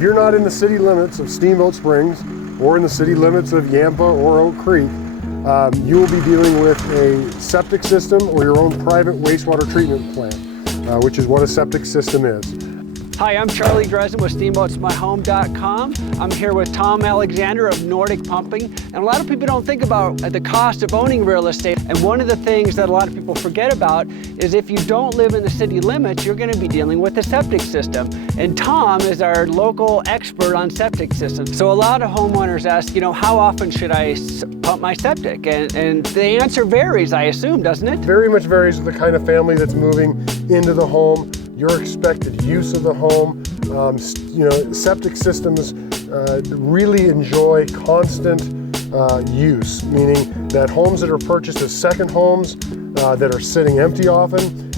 If you're not in the city limits of Steamboat Springs or in the city limits of Yampa or Oak Creek, you will be dealing with a septic system or your own private wastewater treatment plant, which is what a septic system is. Hi, I'm Charlie Dresden with SteamboatsMyHome.com. I'm here with Tom Alexander of Nordic Pumping. And a lot of people don't think about the cost of owning real estate. And one of the things that a lot of people forget about is if you don't live in the city limits, you're going to be dealing with the septic system. And Tom is our local expert on septic systems. So a lot of homeowners ask, how often should I pump my septic? And the answer varies, I assume, doesn't it? Very much varies with the kind of family that's moving into the home, your expected use of the home. Septic systems really enjoy constant use, meaning that homes that are purchased as second homes that are sitting empty often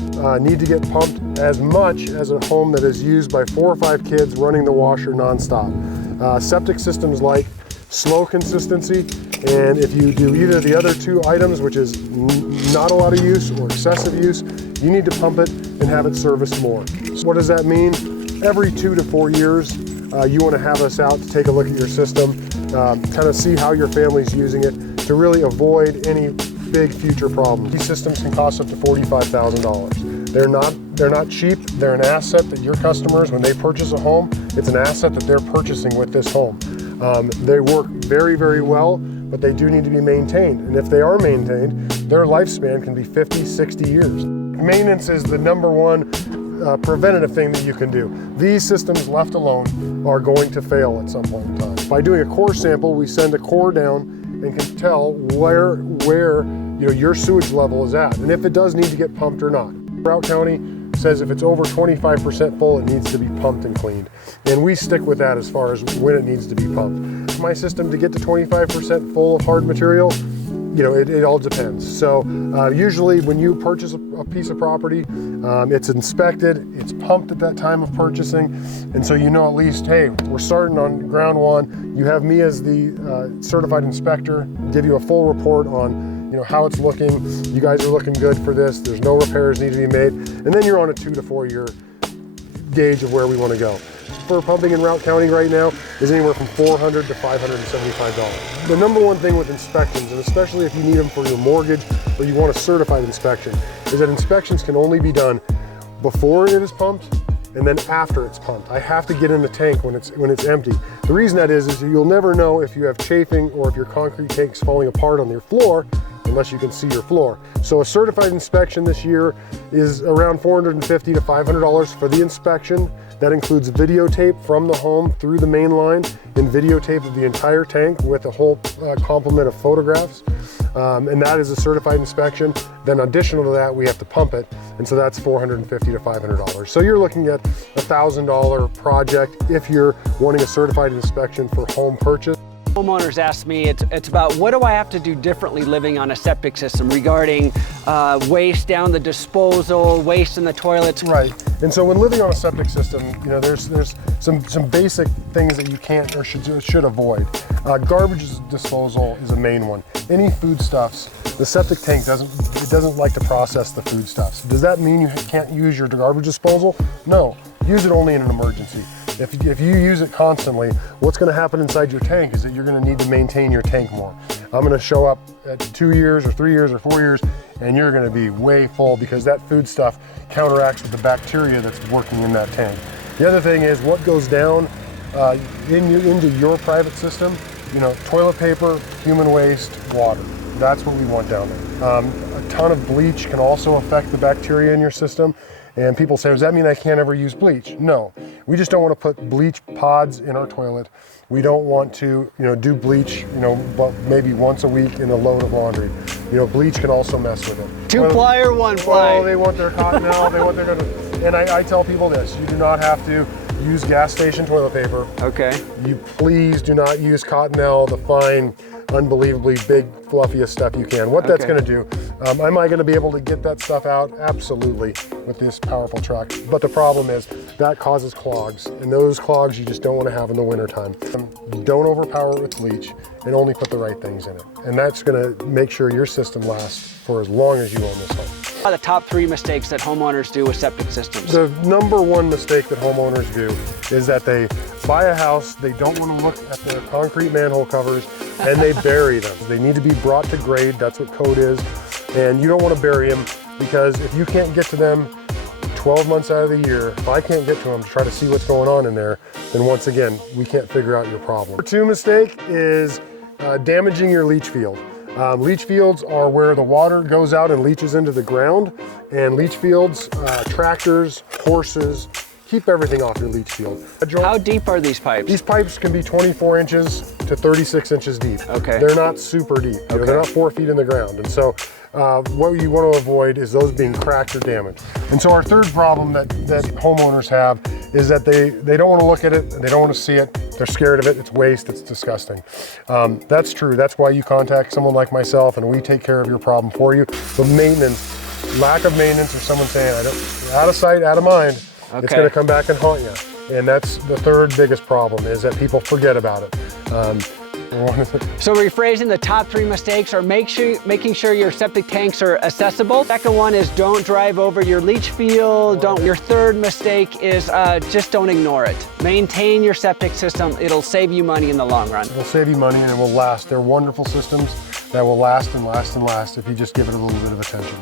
need to get pumped as much as a home that is used by 4 or 5 kids running the washer nonstop. Septic systems like slow consistency, and if you do either of the other 2 items, which is not a lot of use or excessive use, you need to pump it and have it serviced more. So what does that mean? Every 2 to 4 years, you want to have us out to take a look at your system, kind of see how your family's using it to really avoid any big future problems. These systems can cost up to $45,000. They're not cheap. They're an asset that your customers, when they purchase a home, it's an asset that they're purchasing with this home. They work very, very well, but they do need to be maintained. And if they are maintained, their lifespan can be 50, 60 years. Maintenance is the #1 preventative thing that you can do. These systems left alone are going to fail at some point in time. By doing a core sample, we send a core down and can tell where your sewage level is at, and if it does need to get pumped or not. Routt County says if it's over 25% full, it needs to be pumped and cleaned. And we stick with that as far as when it needs to be pumped. My system, to get to 25% full of hard material, it all depends. So usually when you purchase a piece of property, it's inspected, it's pumped at that time of purchasing. And so at least, hey, we're starting on ground 1. You have me as the certified inspector, give you a full report on how it's looking. You guys are looking good for this. There's no repairs need to be made. And then you're on a 2 to 4 year gauge of where we want to go. For pumping in Routt County right now is anywhere from $400 to $575. The #1 thing with inspections, and especially if you need them for your mortgage or you want a certified inspection, is that inspections can only be done before it is pumped and then after it's pumped. I have to get in the tank when it's empty. The reason that is you'll never know if you have chafing or if your concrete tank's falling apart on your floor unless you can see your floor. So a certified inspection this year is around $450 to $500 for the inspection. That includes videotape from the home through the main line and videotape of the entire tank with a whole complement of photographs. And that is a certified inspection. Then additional to that, we have to pump it. And so that's $450 to $500. So you're looking at a $1,000 project if you're wanting a certified inspection for home purchase. Homeowners ask me, it's about what do I have to do differently living on a septic system regarding waste down the disposal, waste in the toilets. Right, and so when living on a septic system, there's some basic things that you can't or should avoid. Garbage disposal is a main one. Any foodstuffs, the septic tank doesn't like to process the foodstuffs. Does that mean you can't use your garbage disposal? No, use it only in an emergency. If you use it constantly, what's going to happen inside your tank is that you're going to need to maintain your tank more. I'm going to show up at 2 years or 3 years or 4 years, and you're going to be way full because that food stuff counteracts with the bacteria that's working in that tank. The other thing is what goes down into your private system, toilet paper, human waste, water. That's what we want down there. A ton of bleach can also affect the bacteria in your system. And people say, does that mean I can't ever use bleach? No, we just don't want to put bleach pods in our toilet. We don't want to, do bleach, but maybe once a week in a load of laundry. Bleach can also mess with it. 2-ply or 1-ply? Oh, they want their Cottonelle, and I tell people this, you do not have to use gas station toilet paper. Okay. You please do not use Cottonelle, the fine, unbelievably big, fluffiest stuff you can. What that's going to do, am I going to be able to get that stuff out? Absolutely, with this powerful truck. But the problem is that causes clogs, and those clogs you just don't want to have in the wintertime. Don't overpower it with bleach, and only put the right things in it. And that's going to make sure your system lasts for as long as you own this home. What are the top 3 mistakes that homeowners do with septic systems? The number one mistake that homeowners do is that they buy a house, they don't want to look at the concrete manhole covers, and they bury them. They need to be brought to grade, that's what code is, and you don't want to bury them because if you can't get to them 12 months out of the year, if I can't get to them to try to see what's going on in there, then once again, we can't figure out your problem. Number 2 mistake is damaging your leach field. Leach fields are where the water goes out and leaches into the ground, and leach fields, tractors, horses, keep everything off your leach field. How deep are these pipes? These pipes can be 24 inches to 36 inches deep. Okay. They're not super deep. You know, they're not 4 feet in the ground. And so what you want to avoid is those being cracked or damaged. And so our third problem that homeowners have is that they don't want to look at it, they don't want to see it, they're scared of it, it's waste, it's disgusting. That's true, that's why you contact someone like myself and we take care of your problem for you. But maintenance, lack of maintenance, or someone saying, out of sight, out of mind, it's going to come back and haunt you. And that's the third biggest problem, is that people forget about it. So rephrasing, the top 3 mistakes are making sure your septic tanks are accessible. Second one is don't drive over your leach field. Your third mistake is just don't ignore it. Maintain your septic system. It'll save you money in the long run. It'll save you money and it will last. They're wonderful systems that will last and last and last if you just give it a little bit of attention.